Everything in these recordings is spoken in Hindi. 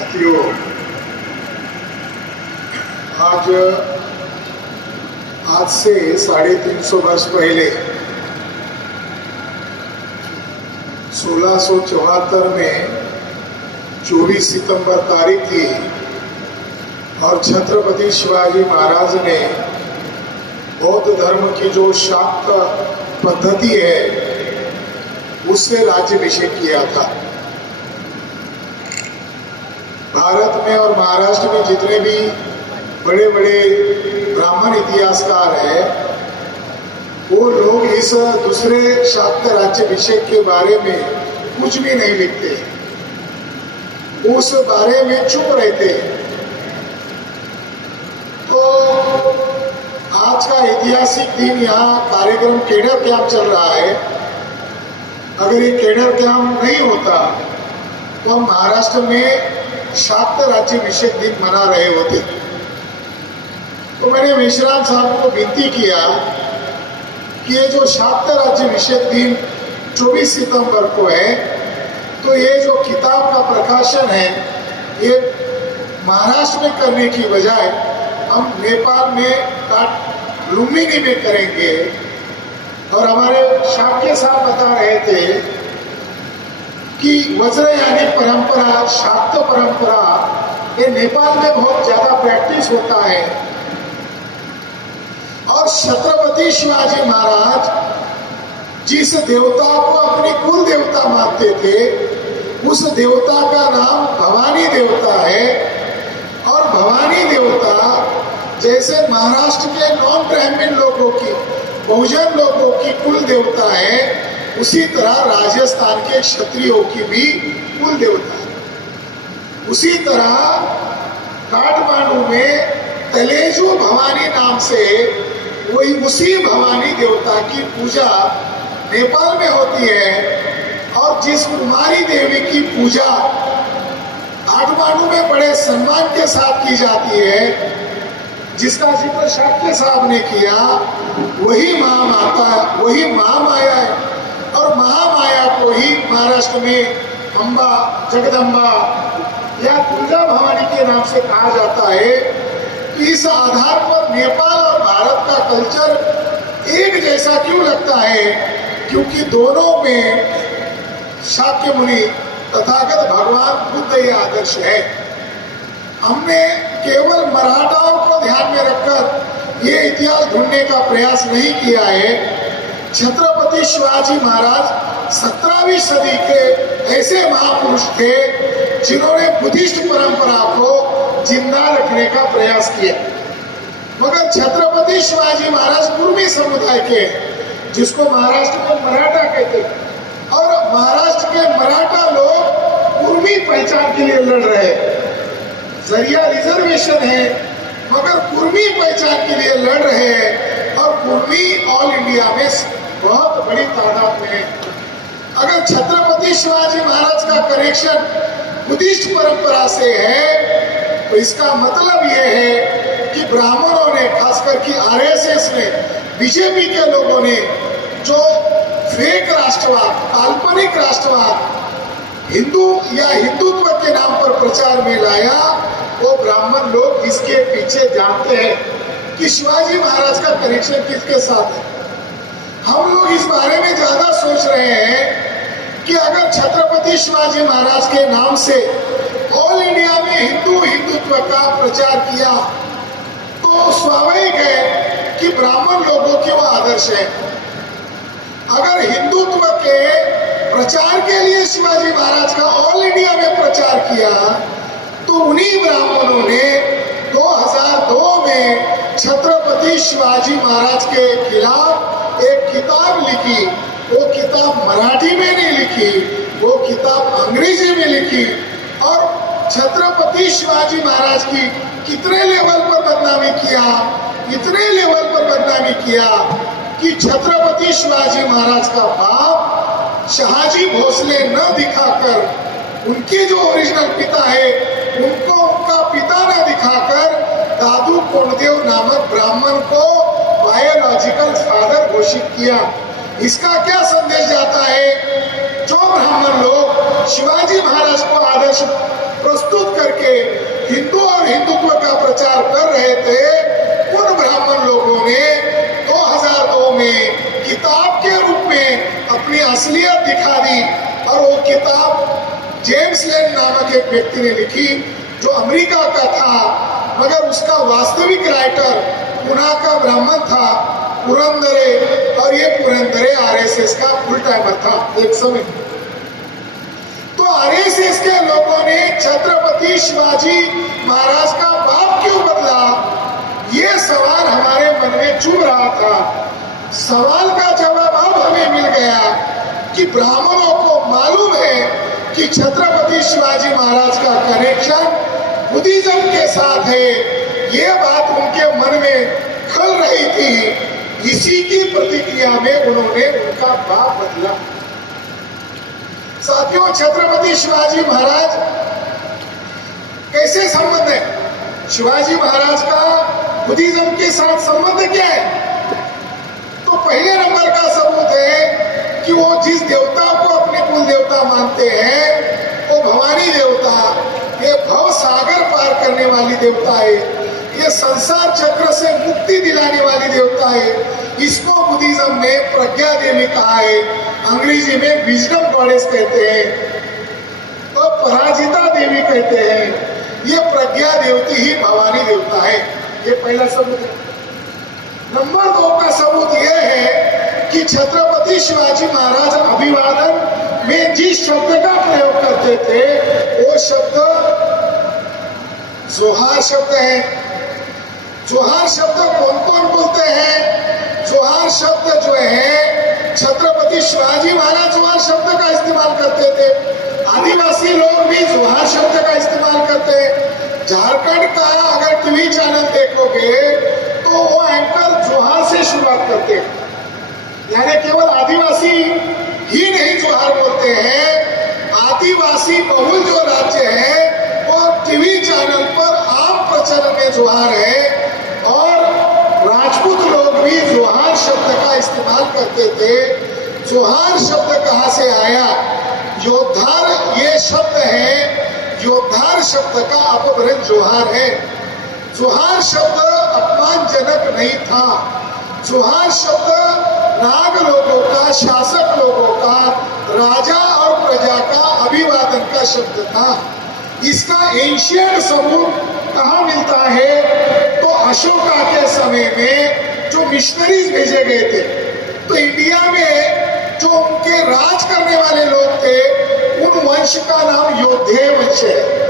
साथियों, आज से 350 वर्ष पहले 1674 में 24 सितंबर तारीख थी और छत्रपति शिवाजी महाराज ने बौद्ध धर्म की जो शाक्त पद्धति है उससे राज्याभिषेक किया था। भारत में और महाराष्ट्र में जितने भी बड़े बड़े ब्राह्मण इतिहासकार हैं, वो लोग इस दूसरे शाक्त राज्याभिषेक के बारे में कुछ भी नहीं लिखते, उस बारे में चुप रहते। तो आज का ऐतिहासिक दिन यहाँ कार्यक्रम केडर कैंप चल रहा है। अगर ये केडर कैंप नहीं होता तो हम महाराष्ट्र में शाक्त राज्याभिषेक दिन मना रहे होते। तो मैंने मेश्राम साहब को विनती किया कि ये जो शाक्त राज्याभिषेक दिन 24 सितंबर को है, तो ये जो किताब का प्रकाशन है ये महाराष्ट्र में करने की बजाय हम नेपाल में लुम्बिनी में करेंगे। और हमारे शाक्य साहब बता रहे थे कि वज्रयानी परंपरा, शाक्त परंपरा, ये नेपाल में बहुत ज्यादा प्रैक्टिस होता है। और छत्रपति शिवाजी महाराज जिस देवता को अपनी कुल देवता मानते थे, उस देवता का नाम भवानी देवता है। और भवानी देवता जैसे महाराष्ट्र के नॉन ब्राह्मण लोगों की, बहुजन लोगों की कुल देवता है, उसी तरह राजस्थान के क्षत्रियों की भी कुल देवता है। उसी तरह काठमांडू में तलेजू भवानी नाम से वही उसी भवानी देवता की पूजा नेपाल में होती है। और जिस कुमारी देवी की पूजा काठमांडू में बड़े सम्मान के साथ की जाती है, जिसका जिक्र शाक्य साहब ने किया, वही महामाता, वही महामाया है। और महामाया को ही महाराष्ट्र में अम्बा, जगदम्बा या तुलजा भवानी के नाम से कहा जाता है। तो इस आधार पर नेपाल और भारत का कल्चर एक जैसा क्यों लगता है? क्योंकि दोनों में शाक्य मुनि, तथागत भगवान बुद्ध ये आदर्श है। हमने केवल मराठाओं को ध्यान में रखकर ये इतिहास ढूंढने का प्रयास नहीं किया है। छत्रपति शिवाजी महाराज 17वीं सदी के ऐसे महापुरुष थे जिन्होंने बुद्धिस्ट परंपरा को जिंदा रखने का प्रयास किया। मगर छत्रपति शिवाजी महाराज कुर्मी समुदाय के, जिसको महाराष्ट्र में मराठा कहते, और महाराष्ट्र के मराठा लोग कुर्मी पहचान के लिए लड़ रहे। जरिया रिजर्वेशन है मगर कुर्मी पहचान के लिए लड़ रहे हैं। और कुर्मी ऑल इंडिया में बहुत बड़ी तादाद में है। अगर छत्रपति शिवाजी महाराज का कनेक्शन बुद्धिस्ट परंपरा से है, तो इसका मतलब यह है कि ब्राह्मणों ने, खासकर कि आरएसएस ने, बीजेपी के लोगों ने जो फेक राष्ट्रवाद, काल्पनिक राष्ट्रवाद हिंदू या हिंदुत्व के नाम पर प्रचार में लाया, वो ब्राह्मण लोग इसके पीछे जानते हैं कि शिवाजी महाराज का कनेक्शन किसके साथ है। हम लोग इस बारे में ज्यादा सोच रहे हैं कि अगर छत्रपति शिवाजी महाराज के नाम से ऑल इंडिया में हिंदुत्व का प्रचार किया, तो स्वाभाविक है कि ब्राह्मण लोगों के वो आदर्श है। अगर हिंदुत्व के प्रचार के लिए शिवाजी महाराज का ऑल इंडिया में प्रचार किया, तो उन्हीं ब्राह्मणों ने 2002 में छत्रपति शिवाजी महाराज के खिलाफ एक किताब लिखी। वो किताब मराठी में नहीं लिखी, वो किताब अंग्रेजी में लिखी। और छत्रपति शिवाजी महाराज की कितने लेवल पर बदनामी किया, इतने लेवल पर बदनामी किया कि छत्रपति शिवाजी महाराज का बाप शहाजी भोसले न दिखाकर, उनके जो ओरिजिनल पिता है उनको उनका पिता न दिखाकर, दादू कोंडदेव नामक ब्राह्मण को बायोलॉजिकल फादर घोषित किया। इसका क्या संदेश जाता है? जो ब्राह्मण लोग शिवाजी महाराज को आदर्श प्रस्तुत करके हिंदू और हिंदुत्व का प्रचार कर रहे थे, उन ब्राह्मण लोगों ने 2002 में किताब के रूप में अपनी असलियत दिखा दी। और वो किताब जेम्स लेन नामक एक व्यक्ति ने लिखी, जो अमेरिका का था, मगर उसका वास्तविक राइटर पुणे का ब्राह्मण था, पुरंदरे। और ये पुरंदरे आरएसएस का फुल टाइमर था एक समय। तो आरएसएस के लोगों ने छत्रपति शिवाजी महाराज का बाप क्यों बदला, ये सवाल हमारे मन में चुभ रहा था। सवाल का जवाब अब हमें मिल गया कि ब्राह्मणों को मालूम है कि छत्रपति शिवाजी महाराज का कनेक्शन बुद्धिज्म के साथ है। ये बात उनके मन में खल रही थी, इसी की प्रतिक्रिया में उन्होंने उनका बाप बदला। साथियों, छत्रपति शिवाजी महाराज कैसे संबंध है? शिवाजी महाराज का बुद्धिज्म के साथ संबंध क्या है? तो पहले नंबर का सबूत है कि वो जिस देवता को अपने कुल देवता मानते हैं, वो भवानी देवता, ये भव सागर पार करने वाली देवता है, ये संसार चक्र से मुक्ति दिलाने वाली देवता है। इसको बुद्धिज्म ने प्रज्ञा देवी कहा है, अंग्रेजी में विजडम गॉडेस कहते हैं, और पराजिता देवी कहते हैं। ये प्रज्ञा देवती ही भवानी देवता है। ये पहला सबूत है। नंबर 2 का सबूत यह है कि छत्रपति शिवाजी महाराज अभिवादन में जिस शब्द का प्रयोग करते थे, वो शब्द जोहार शब्द है। जोहार शब्द कौन कौन बोलते हैं? जोहार शब्द जो है, छत्रपति शिवाजी महाराज जोहार शब्द का इस्तेमाल करते थे। आदिवासी लोग भी जोहार शब्द का इस्तेमाल करते हैं। झारखंड का अगर टीवी चैनल देखोगे तो वो एंकर जोहार से शुरुआत करते हैं, यानी केवल आदिवासी ही नहीं जोहार बोलते हैं। आदिवासी बहुल जो राज्य है वो टीवी चैनल पर आम प्रचलन में जोहार है, और राजपूत लोग भी जोहार शब्द का इस्तेमाल करते थे। जोहार शब्द कहाँ से आया? योद्धार ये शब्द है, योद्धार शब्द का अपभ्रंश जोहार है। जोहार शब्द अपमानजनक नहीं था। जोहार शब्द नाग लोगों का, शासक लोगों का, राजा और प्रजा का अभिवादन का शब्द था। इसका एंशियंट सबूत कहाँ मिलता है? तो अशोका के समय में जो मिशनरीज भेजे गए थे, तो इंडिया में जो उनके राज करने वाले लोग थे, उन वंश का नाम योद्धे वंश है।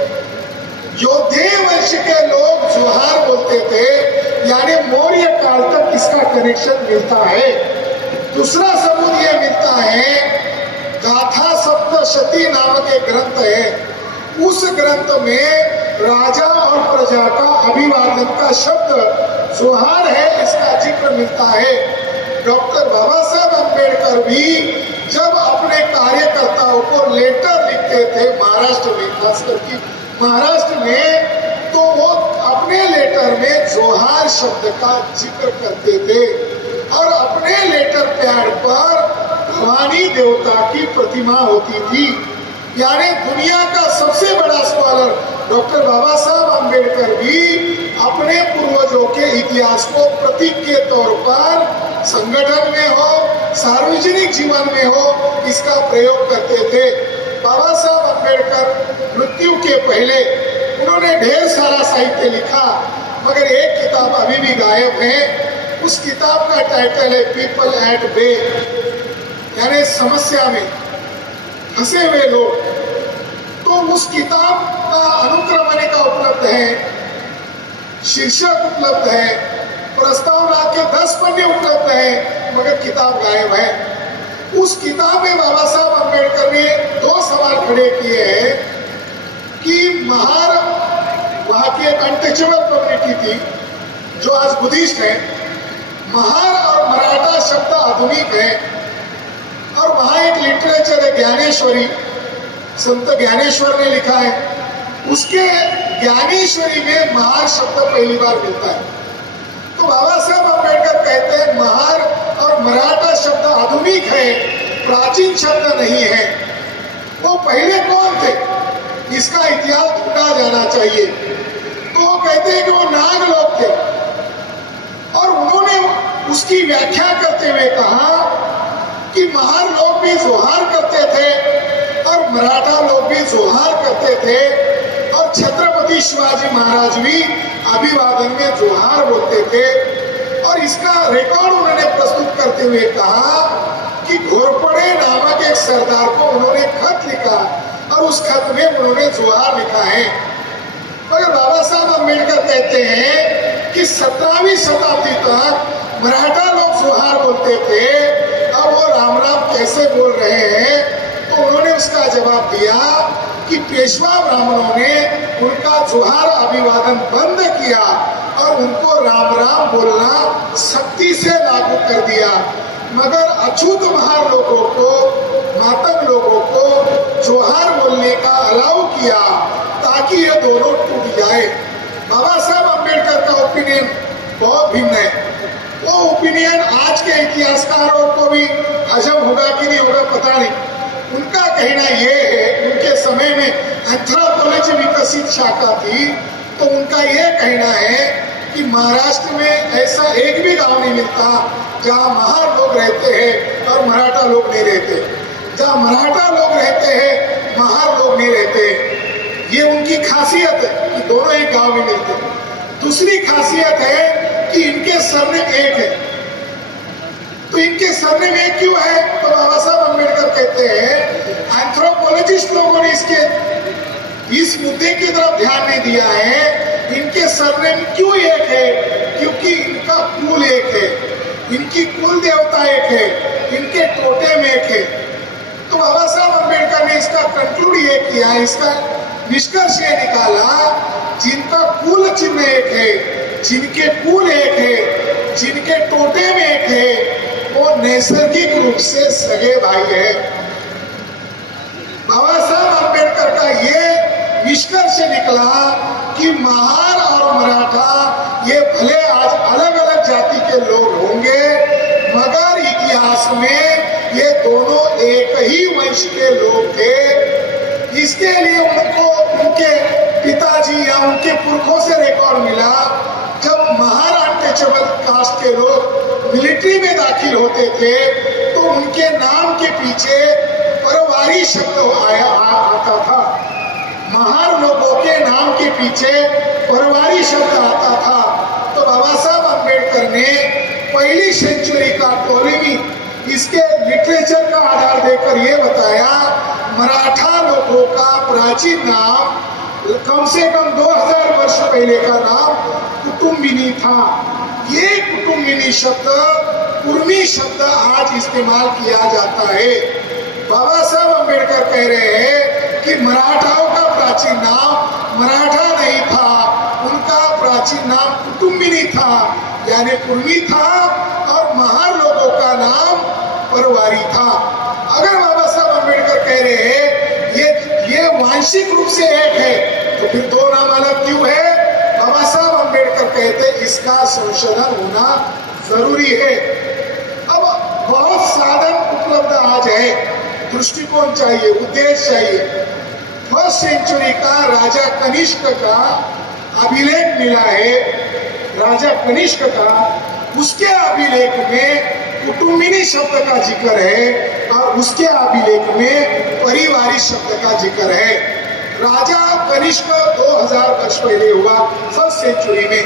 योद्धे वंश के लोग जोहार बोलते थे, यानी मौर्य काल तक इसका कनेक्शन मिलता है। दूसरा सबूत यह मिलता है, गाथा सप्तशती नामक एक ग्रंथ है। उस ग्रंथ में राजा और प्रजा का अभिवादन का शब्द जोहार है, इसका जिक्र मिलता है। डॉक्टर बाबा साहब अम्बेडकर भी जब अपने कार्यकर्ताओं को लेटर लिखते थे महाराष्ट्र में, खास करके महाराष्ट्र में, तो वो अपने लेटर में जोहार शब्द का जिक्र करते थे, और अपने लेटर पैड पर भवानी देवता की प्रतिमा होती थी। यानी दुनिया का सबसे बड़ा स्कॉलर डॉक्टर बाबा साहब अम्बेडकर भी अपने पूर्वजों के इतिहास को प्रतीक के तौर पर संगठन में हो, सार्वजनिक जीवन में हो, इसका प्रयोग करते थे। बाबा साहब अम्बेडकर मृत्यु के पहले उन्होंने ढेर सारा साहित्य लिखा, मगर एक किताब अभी भी गायब है। उस किताब का टाइटल है पीपल एट बे, यानी समस्या में फंसे हुए लोग। तो उस किताब का अनुक्रमणिका उपलब्ध है, शीर्षक उपलब्ध है, प्रस्तावना के 10 पन्ने उपलब्ध है, मगर किताब गायब है। उस किताब में बाबा साहब अम्बेडकर ने 2 सवाल खड़े किए हैं कि महार, वहाँ की एक अनटचेबल कम्युनिटी थी जो आज बुद्धिस्ट है, महार और मराठा शब्द आधुनिक है, और वहाँ एक लिटरेचर है ज्ञानेश्वरी, संत ज्ञानेश्वर ने लिखा है, उसके ज्ञानेश्वरी में महार शब्द पहली बार मिलता है। तो बाबा साहब अम्बेडकर कहते हैं महार और मराठा शब्द आधुनिक है, प्राचीन शब्द नहीं है। वो पहले कौन थे? इसका इतिहास ढूंढा जाना चाहिए। कहते हैं कि वो नाग लोग थे। और उन्होंने उसकी व्याख्या करते हुए कहा कि महार लोग भी जोहार करते थे और मराठा लोग भी जोहार करते थे और छत्रपति शिवाजी महाराज भी अभिवादन में जोहार बोलते थे। और इसका रिकॉर्ड उन्होंने प्रस्तुत करते हुए कहा कि घोरपड़े नामक एक सरदार को उन्होंने खत लिखा और उस खत में उन्होंने जोहार लिखा है। मगर बाबा साहब अम्बेडकर कहते हैं कि 17वीं शताब्दी तक मराठा लोग जोहार बोलते थे, अब वो राम राम कैसे बोल रहे हैं? तो उन्होंने उसका जवाब दिया कि पेशवा ब्राह्मणों ने उनका जोहार अभिवादन बंद किया और उनको राम राम बोलना सख्ती से लागू कर दिया। मगर अछूत महार लोगों को, मातम लोगों को जोहार बोलने का अलाउ किया ताकि ये दोनों टूट जाए। बाबा साहब अम्बेडकर का ओपिनियन बहुत भिन्न है। वो ओपिनियन आज के इतिहासकारों को भी हजम होगा कि नहीं होगा पता नहीं। उनका कहना ये है, उनके समय में एंथ्रोपोलॉजी विकसित शाखा थी, तो उनका ये कहना है कि महाराष्ट्र में ऐसा एक भी गांव नहीं मिलता जहां महार लोग रहते हैं और मराठा लोग नहीं रहते, जहां मराठा लोग रहते हैं महार लोग नहीं रहते। ये उनकी खासियत है कि दोनों एक गांव में मिलते। दूसरी खासियत है कि इनके सरनेम एक है। तो इनके सरनेम एक क्यों है? तो बाबा साहब अम्बेडकर कहते हैं एंथ्रोपोलॉजिस्ट लोगों ने इस मुद्दे की तरफ ध्यान नहीं दिया है। इनके सरनेम क्यों एक है? क्योंकि इनका कुल एक है, इनकी कुल देवता एक है, इनके टोटेम एक है। तो बाबा साहब अम्बेडकर ने इसका कंक्लूड ये किया, इसका निष्कर्ष ये निकाला, जिनका कुल चिन्ह एक है, जिनके कुल एक है, जिनके टोटेम एक है, वो नैसर्गिक रूप से सगे भाई है। बाबा साहब अम्बेडकर का ये निष्कर्ष निकला कि महार और मराठा ये भले आज अलग अलग जाति के लोग होंगे, मगर इतिहास में ये दोनों एक ही वंश के लोग थे। इसके लिए उनको उनके पिताजी या उनके पुरखों से रिकॉर्ड मिला, जब महार अनटचेबल कास्ट के लोग मिलिट्री में दाखिल होते थे तो उनके नाम के पीछे परवारी शब्द आता था। महार लोगों के नाम के पीछे परवारी शब्द आता था। तो बाबा साहब अम्बेडकर ने पहली सेंचुरी का टोलेमी इसके लिटरेचर का आधार देकर यह बताया, मराठा लोगों का प्राचीन नाम कम से कम 2000 वर्ष पहले का नाम कुटुम्बिनी था। ये कुटुम्बिनी शब्द, कुर्मी शब्द आज इस्तेमाल किया जाता है। बाबा साहब अम्बेडकर कह रहे हैं कि मराठाओं का प्राचीन नाम मराठा नहीं था, उनका प्राचीन नाम कुटुम्बिनी था, यानी कुर्मी था, और महार लोगों का नाम परवारी था। अगर बाबा साहब अम्बेडकर कह रहे हैं ये वांशिक रूप से एक है, तो फिर दो नाम अलग क्यों है? बाबा साहब अम्बेडकर कहते इसका संशोधन होना जरूरी है। अब बहुत साधन उपलब्ध आज है, दृष्टिकोण चाहिए, उद्देश्य चाहिए। फर्स्ट सेंचुरी का राजा कनिष्क का अभिलेख मिला है, राजा कनिष्क का, उसके अभिलेख में कुटुम्बिनी शब्द का जिक्र है और उसके अभिलेख में परिवारी शब्द का जिक्र है। राजा कनिष्क 2000 वर्ष पहले हुआ, फर्स्ट सेंचुरी में।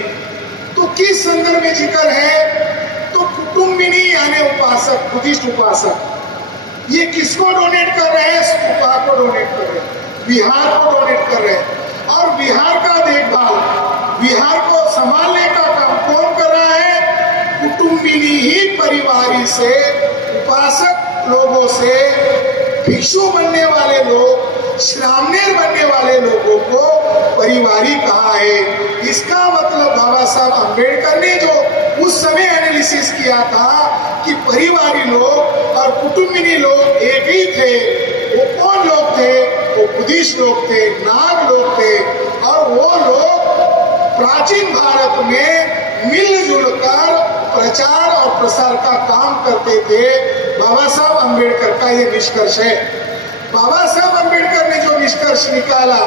तो किस संदर्भ में जिक्र है? तो कुटुम्बिनी यानी उपासक, बुद्धिस्ट उपासक, ये किसको डोनेट कर रहे हैं? स्तूपा को डोनेट कर रहे हैं, बिहार को डोनेट कर रहे हैं। और बिहार का देखभाल, बिहार को संभालने का काम कौन कर रहा है? कुटुम्बिनी ही परिवारी से, उपासक लोगों से, भिक्षु बनने वाले लोग, श्रामणेर बनने वाले लोगों को परिवारी कहा है। इसका मतलब बाबा साहब अम्बेडकर ने जो उस समय एनालिसिस किया था कि परिवारी लोग और कुटुम्बिनी लोग एक ही थे, वो कौन लोग थे? वो बुद्धिस्ट लोग थे, नाग लोग थे, और वो लोग प्राचीन भारत में मिलजुल कर प्रचार और प्रसार का काम करते थे। बाबा साहब अम्बेडकर का ये निष्कर्ष है। बाबा साहब अम्बेडकर ने जो निष्कर्ष निकाला,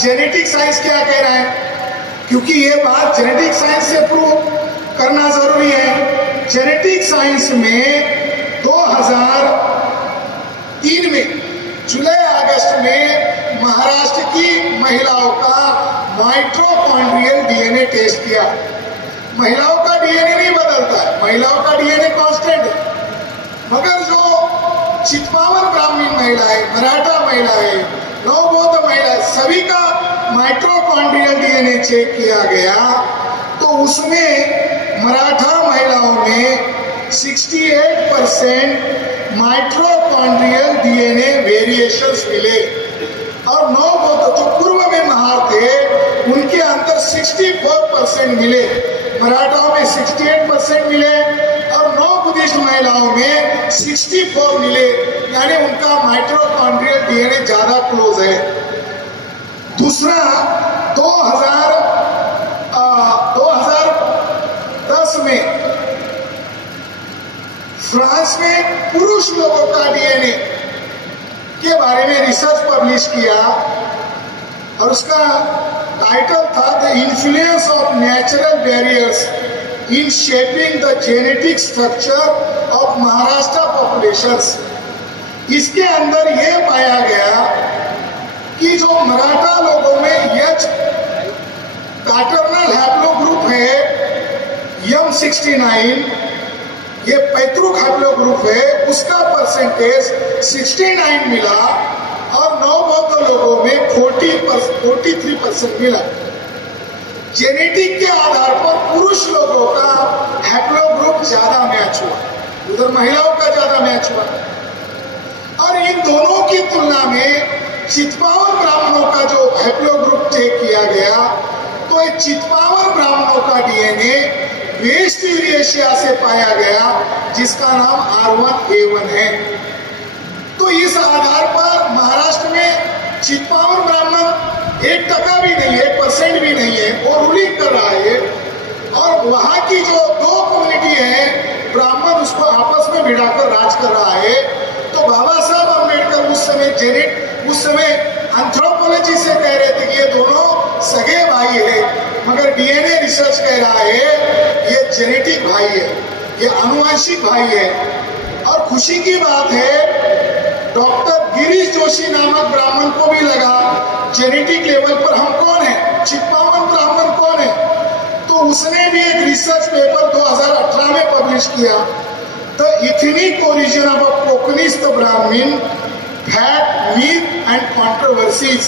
जेनेटिक साइंस क्या कह रहा है? क्योंकि ये बात जेनेटिक साइंस से प्रूव करना जरूरी है। जेनेटिक साइंस में 2003 में जुलाई अगस्त में महाराष्ट्र की महिलाओं का माइटोकॉन्ड्रियल डीएनए टेस्ट किया। महिलाओं का डीएनए नहीं बदलता है, महिलाओं का डीएनए कांस्टेंट है, मगर जो चित्पावन ब्राह्मण महिलाएं, मराठा महिलाएं, नवबौद्ध महिलाएं, सभी का माइटोकॉन्ड्रियल डीएनए चेक किया गया तो उसमें मराठा महिलाओं में 68% माइटोकॉन्ड्रियल डीएनए वेरिएशंस मिले और नवबौद्ध जो पूर्व में महार थे उनके अंदर 64% मिले। मराठाओं में 68% मिले और नौ बुद्धिस्ट महिलाओं में 64 मिले, यानी उनका माइटोकॉन्ड्रियल डीएनए ज्यादा क्लोज है। दूसरा 2010 में फ्रांस में पुरुष लोगों का डीएनए के बारे में रिसर्च पब्लिश किया और उसका टाइटल था the influence of natural barriers in shaping the genetic structure of Maharashtra populations. इसके अंदर यह पाया गया कि जो मराठा लोगों में एच पैटर्नल हैप्लोग्रुप है M69, ये पैतृक हैप्लोग्रुप है, उसका परसेंटेज 69 मिला और नवबौद्ध लोगों में 43% मिला। जेनेटिक के आधार पर पुरुष लोगों का हैप्लोग्रुप ज्यादा मैच हुआ, उधर महिलाओं का ज्यादा मैच हुआ। और इन दोनों की तुलना में चित्पावन ब्राह्मणों का जो हैप्लोग्रुप चेक किया गया तो ये चित्पावन ब्राह्मणों का डीएनए वेस्ट यूरेशिया से पाया गया जिसका नाम R1A1 है। तो इस आधार पर महाराष्ट्र में चित्पावन ब्राह्मण 1% भी नहीं है, 1% भी नहीं है, वो रूलिंग कर रहा है। और वहां की जो दो कम्युनिटी है ब्राह्मण उसको आपस में भिड़ाकर राज कर रहा है। तो बाबा साहब अम्बेडकर उस समय एंथ्रोपोलॉजी से कह रहे थे कि ये दोनों सगे भाई है, मगर डीएनए रिसर्च कह रहा है ये जेनेटिक भाई है, ये आनुवंशिक भाई है। और खुशी की बात है डॉक्टर गिरीश जोशी नामक ब्राह्मण को भी लगा जेनेटिक लेवल पर हम कौन है, चित्पावन ब्राह्मण कौन है। तो उसने भी एक रिसर्च पेपर 2018 में पब्लिश किया, द इथनिक ओरिजिन ऑफ कोकनिस्ट ब्राह्मण फैक्ट मीथ एंड कंट्रोवर्सीज।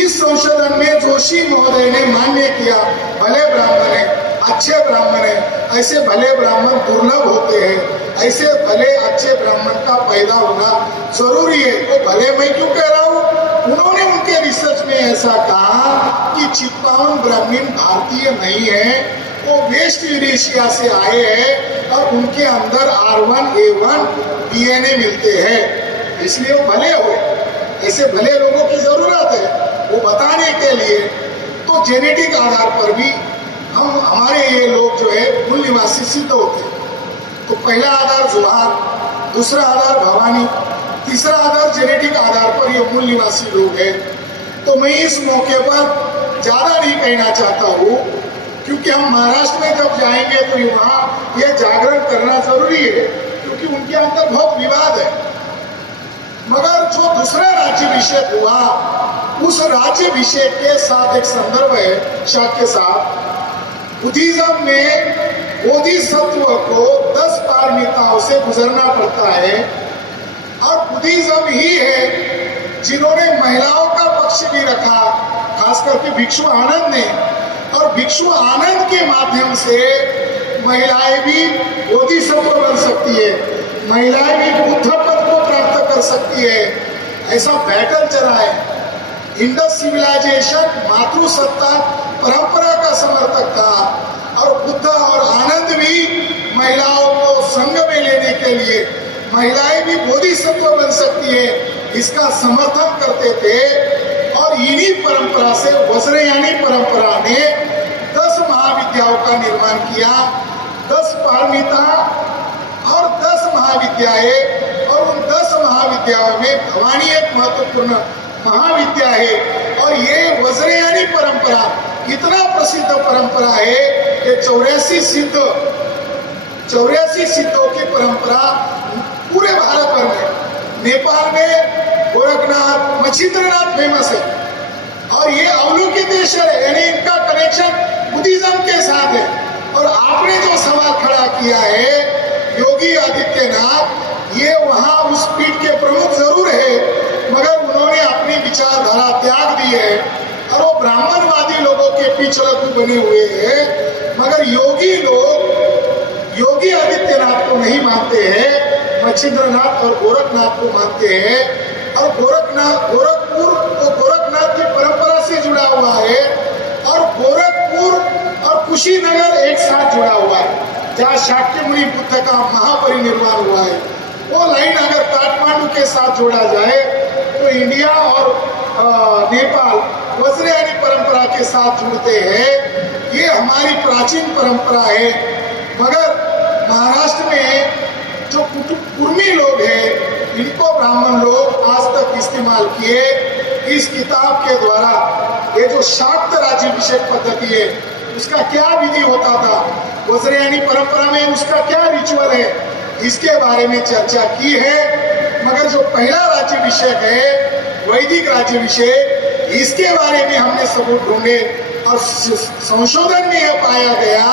इस संशोधन में जोशी महोदय ने मान्य किया भले ब्राह्मण है, अच्छे ब्राह्मण है, ऐसे भले ब्राह्मण दुर्लभ होते हैं, ऐसे भले अच्छे ब्राह्मण का पैदा होना जरूरी है। तो भले मैं क्यों कह रहा हूँ, उन्होंने उनके रिसर्च में ऐसा कहा कि चित्पावन ब्राह्मण भारतीय नहीं है, वो वेस्ट यूरेशिया से आए हैं और उनके अंदर R1A1 डीएनए मिलते हैं, इसलिए वो भले हुए। ऐसे भले लोगों की जरूरत है वो बताने के लिए। तो जेनेटिक आधार पर भी हमारे ये लोग जो है मूल निवासी सिद्ध होते हैं। तो पहला आधार जोहार, दूसरा आधार भवानी, तीसरा आधार जेनेटिक आधार पर ये मूल निवासी लोग हैं। तो मैं इस मौके पर ज्यादा नहीं कहना चाहता हूँ, क्योंकि हम महाराष्ट्र में जब जाएंगे तो वहाँ ये जागरण करना जरूरी है, क्योंकि उनके अंदर बहुत विवाद है। मगर जो दूसरा राज्याभिषेक हुआ उस राज्याभिषेक के साथ एक संदर्भ है शाक्य साहब। बुद्धिज्म में बोधिसत्व को 10 पारमिताओं से गुजरना पड़ता है और बुद्धिज्म ही है जिन्होंने महिलाओं का पक्ष भी रखा, खास करके भिक्षु आनंद ने। और भिक्षु आनंद के माध्यम से महिलाएं भी बोधिसत्व बन सकती है, महिलाएं भी बुद्ध पद को प्राप्त कर सकती है। ऐसा बैटल चला है। इंडस सिविलाइजेशन मातृसत्ता परंपरा का समर्थक था और बुद्ध और आनंद भी महिलाओं को संग में लेने के लिए महिलाएं भी बोधिसत्व बन सकती है इसका समर्थन करते थे। और इन्हीं परंपरा से वज्रयानी परंपरा ने 10 महाविद्याओं का निर्माण किया, 10 पारमिता और 10 महाविद्याएं। और उन 10 महाविद्याओं में भवानी एक महत्वपूर्ण महाविद्या है। और ये वज्रयानी परंपरा इतना 84 सिद्धों की परंपरा पूरे भारत भर में, नेपाल में गोरखनाथ, मच्छिंद्रनाथ फेमस है और ये अवलोकितेश्वर है, यानी इनका कनेक्शन बुद्धिज्म के साथ है। और आपने जो सवाल खड़ा किया है योगी आदित्यनाथ, ये वहां उस पीठ के प्रमुख जरूर है, मगर उन्होंने अपनी विचारधारा त्याग दी है और वो ब्राह्मणवादी लोगों के पीछे बने हुए हैं। मगर योगी लोग योगी आदित्यनाथ को नहीं मानते हैं, मच्छिंद्रनाथ और गोरखनाथ को मानते हैं। और गोरखनाथ की परंपरा से जुड़ा हुआ है और गोरखपुर और कुशीनगर एक साथ जुड़ा हुआ है, जहाँ शाक्य मुनि बुद्ध का महापरिनिर्वाण हुआ है। वो लाइन अगर काठमांडू के साथ जोड़ा जाए तो इंडिया और नेपाल वज्रयानी परंपरा के साथ जुड़ते हैं। ये हमारी प्राचीन परंपरा है। मगर महाराष्ट्र में जो कुर्मी लोग हैं, इनको ब्राह्मण लोग आज तक इस्तेमाल किए। इस किताब के द्वारा ये जो शाक्त राज्याभिषेक पद्धति है, उसका क्या विधि होता था, वज्रयानी परंपरा में उसका क्या रिचुअल है, इसके बारे में चर्चा की है। मगर जो पहला राज्याभिषेक है, वैदिक राज्याभिषेक, इसके बारे में हमने सबूत ढूंढे और संशोधन में यह पाया गया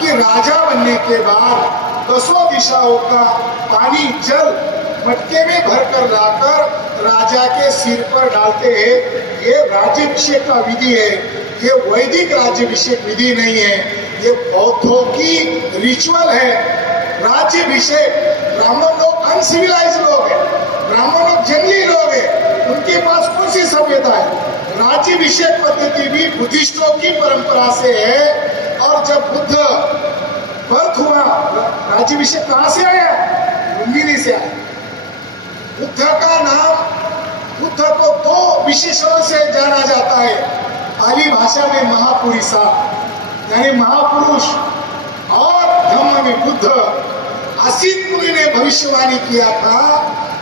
कि राजा बनने के बाद 10 दिशाओं का पानी जल मटके में भरकर लाकर राजा के सिर पर डालते हैं। ये राज्याभिषेक का विधि है, ये वैदिक राज्याभिषेक विधि नहीं है, ये बौद्धों की रिचुअल है। राज्याभिषेक, ब्राह्मण लोग अनसिविलाइज लोग हैं, ब्राह्मण लोग जंगली लोग हैं, उनके पास कौन सी सभ्यता है। राज्याभिषेक पद्धति भी बुद्धिस्टों की परंपरा से है। और जब बुद्ध बर्थ हुआ, राज्याभिषेक कहाँ से आया? लुम्बिनी से आया। बुद्ध का नाम, बुद्ध को 2 विशेषणों से जाना जाता है। पाली भाषा में महापुरुषा यानी महापुरुष, और धम्म में बुद्ध। असित मुनि ने भविष्यवाणी किया था,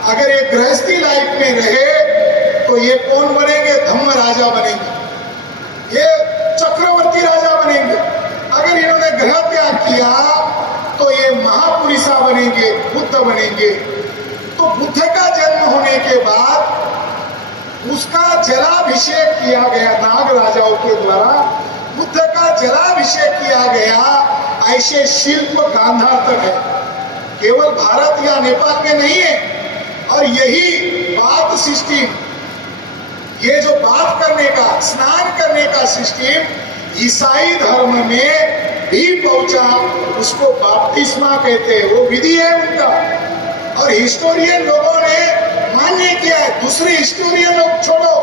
अगर ये गृहस्थी लाइफ में रहे तो ये कौन बनेंगे? धम्म राजा बनेंगे, ये चक्रवर्ती राजा बनेंगे। अगर इन्होंने ग्रह त्याग किया तो ये महापुरुषा बनेंगे, बुद्ध बनेंगे। तो बुद्ध का जन्म होने के बाद उसका जलाभिषेक किया गया नाग राजाओं के द्वारा, बुद्ध का जलाभिषेक किया गया। ऐसे शिल्प गांधार तक है, केवल भारत या नेपाल में नहीं है। और यही बात सिस्टम, ये जो बात करने का, स्नान करने का सिस्टम ईसाई धर्म में भी पहुंचा, उसको बपतिस्मा कहते हैं, वो विधि है उनका। और हिस्टोरियन लोगों ने मान्य किया है, दूसरे हिस्टोरियन लोग छोड़ो,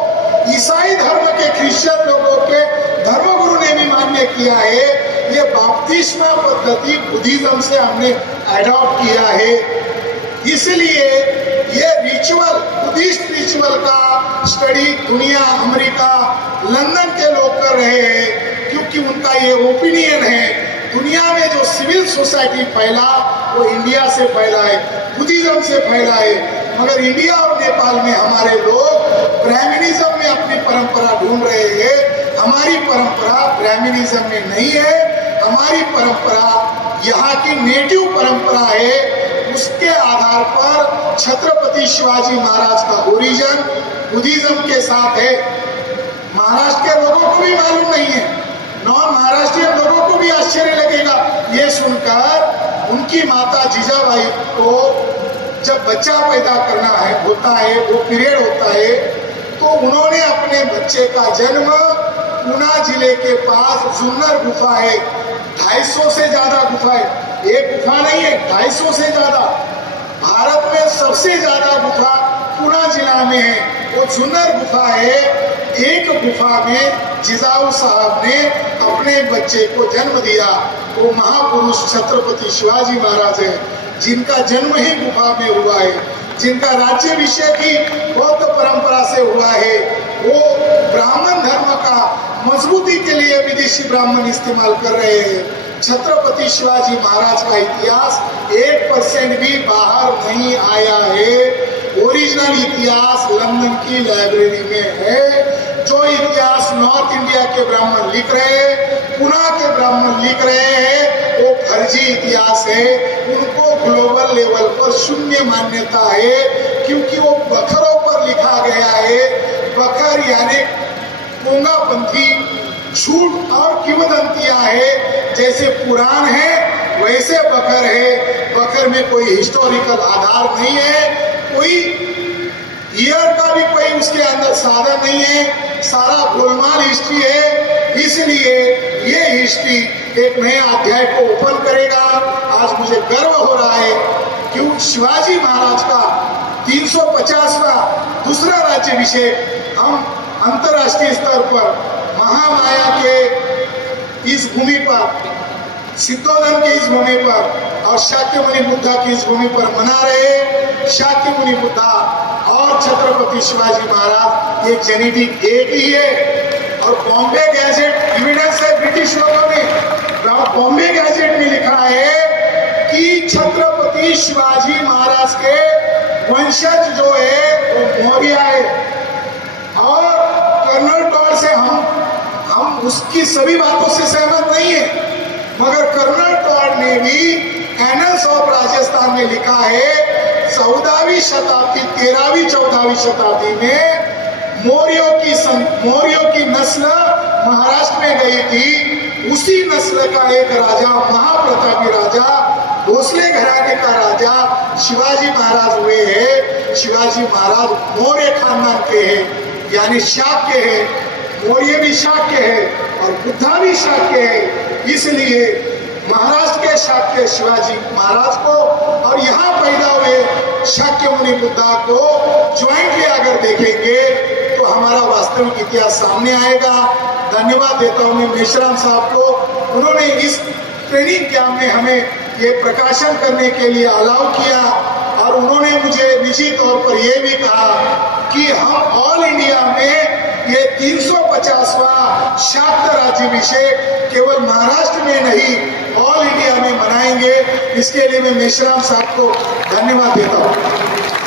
ईसाई धर्म के क्रिश्चियन लोगों के धर्मगुरु ने भी मान्य किया है। ये बपतिस्मा पद्धति बुद्धिज्म से हमने अडॉप्ट किया है। इसलिए ये रिचुअल, बुद्धिस्ट रिचुअल का स्टडी दुनिया, अमेरिका, लंदन के लोग कर रहे हैं, क्योंकि उनका ये ओपिनियन है। दुनिया में जो सिविल सोसाइटी फैला वो इंडिया से फैला है, बुद्धिज्म से फैला है। मगर इंडिया और नेपाल में हमारे लोग ब्राह्मणिज्म में अपनी परंपरा ढूंढ रहे हैं। हमारी परंपरा ब्राह्मणिज्म में नहीं है, हमारी परंपरा यहाँ की नेटिव परंपरा है। उसके आधार पर छत्रपति शिवाजी महाराज का ओरिजिन बुद्धिज्म के साथ है। महाराष्ट्र के लोगों को भी मालूम नहीं है, नॉन महाराष्ट्रीय लोगों को भी आश्चर्य लगेगा ये सुनकर। उनकी माता जीजाबाई को जब बच्चा पैदा करना है, होता है, वो पीरियड होता है, तो उन्होंने अपने बच्चे का जन्म ऊना जिले के पास जुन्नर गुफा है, 250 से ज्यादा गुफा है, एक गुफा नहीं है, 250 से ज्यादा। भारत में सबसे ज्यादा गुफा ऊना जिला में है, वो जुन्नर गुफा है। एक गुफा में जिजाऊ साहब ने अपने बच्चे को जन्म दिया। वो महापुरुष छत्रपति शिवाजी महाराज है, जिनका जन्म ही गुफा में हुआ है, जिनका राज्याभिषेक ही बौद्ध परंपरा से हुआ है। वो ब्राह्मण धर्म का मजबूती के लिए विदेशी ब्राह्मण इस्तेमाल कर रहे हैं। छत्रपति शिवाजी महाराज का इतिहास 1% भी बाहर नहीं आया है। ओरिजिनल इतिहास लंदन की लाइब्रेरी में है। जो इतिहास नॉर्थ इंडिया के ब्राह्मण लिख रहे हैं, पुणे के ब्राह्मण लिख रहे हैं, वो फर्जी इतिहास है। उनको ग्लोबल लेवल पर शून्य मान्यता है, क्योंकि वो बखरों पर लिखा गया है। बखर यानी पोंगापंथी झूठ और किंवदंतियां है। जैसे पुराण है वैसे बखर है। बखर में कोई हिस्टोरिकल आधार नहीं है, कोई ईयर का भी कोई उसके अंदर साधन नहीं है, सारा गोलमाल हिस्ट्री है। इसलिए ये हिस्ट्री एक नए अध्याय को ओपन करेगा। आज मुझे गर्व हो रहा है कि शिवाजी महाराज का 350वां दूसरा राज्याभिषेक हम अंतर्राष्ट्रीय स्तर पर महामाया के इस भूमि पर, सिद्धोधन की इस भूमि पर और शाक्यमुनि बुद्धा की इस भूमि पर मना रहे। शाक्यमुनि बुद्धा और छत्रपति शिवाजी महाराज एक जेनेटिक एक ही है। और बॉम्बे गैजेट एविडेंस है ब्रिटिश लोगों ने, बॉम्बे गैजेट में लिखा है कि छत्रपति शिवाजी महाराज के वंशज जो है वो मौर्य है। और कर्नल टॉड से हम उसकी सभी बातों से सहमत नहीं है, मगर कर्नल टॉड ने भी एनल्स ऑफ राजस्थान में लिखा है 14वीं शताब्दी 13वीं 14वीं शताब्दी में मौर्यों की नस्ल महाराष्ट्र में गई थी। उसी नस्ल का एक राजा, महाप्रतापी राजा, भोसले घराने का राजा शिवाजी महाराज हुए हैं। शिवाजी महाराज मौर्य खानदान के हैं, यानी शाक्य है। मौर्य भी शाक्य है और बुद्धा भी शाक्य है। इसलिए महाराष्ट्र के शाक्य शिवाजी महाराज को और यहाँ पैदा हुए शाक्यमुनि बुद्धा को ज्वाइंटली अगर देखेंगे तो हमारा वास्तविक इतिहास सामने आएगा। धन्यवाद देता हूँ मैं मेश्राम साहब को, उन्होंने इस ट्रेनिंग कैंप में हमें ये प्रकाशन करने के लिए अलाउ किया। और उन्होंने मुझे निश्चित तौर पर यह भी कहा कि हम ऑल इंडिया में ये 350वां शाक्त राज्याभिषेक केवल महाराष्ट्र में नहीं ऑल इंडिया में मनाएंगे। इसके लिए मैं मेश्राम साहब को धन्यवाद देता हूँ।